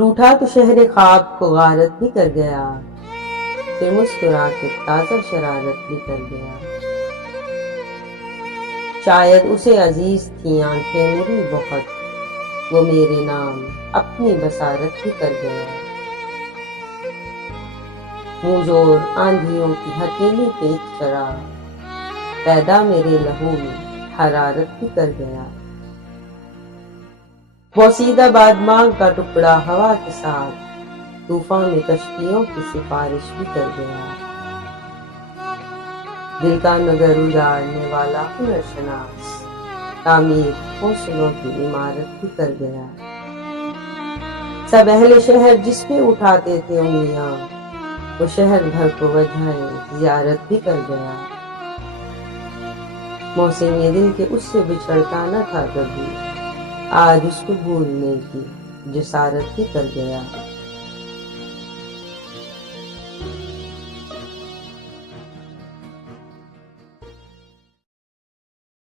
روٹھا تو شہر خواب کو غارت بھی کر گیا، پھر مسکرا کے تازہ شرارت بھی کر گیا۔ شاید اسے عزیز تھی آنکھیں میری بہت، وہ میرے نام اپنی بصارت بھی کر گیا۔ منہ زور آندھیوں کی ہتھیلی پہ ایک چراغ، پیدا میرے لہو میں حرارت بھی کر گیا۔ بوسیدہ بادماغ کا ٹکڑا ہوا کے ساتھ طوفان میں کشتیوں کی سفارش بھی کر گیا۔ دل کا نگر اجاڑنے والا ہنر شناس تعمیر حوصلوں کی عمارت بھی کر گیا۔ سب اہل شہر جس پہ اٹھاتے تھے انگلیاں، وہ شہر بھر کو وجہ زیارت بھی کر گیا۔ محسن یہ دل کے اس سے بچھڑتا نہ تھا کبھی، آج اس کو بھولنے کی جسارت بھی کر گیا۔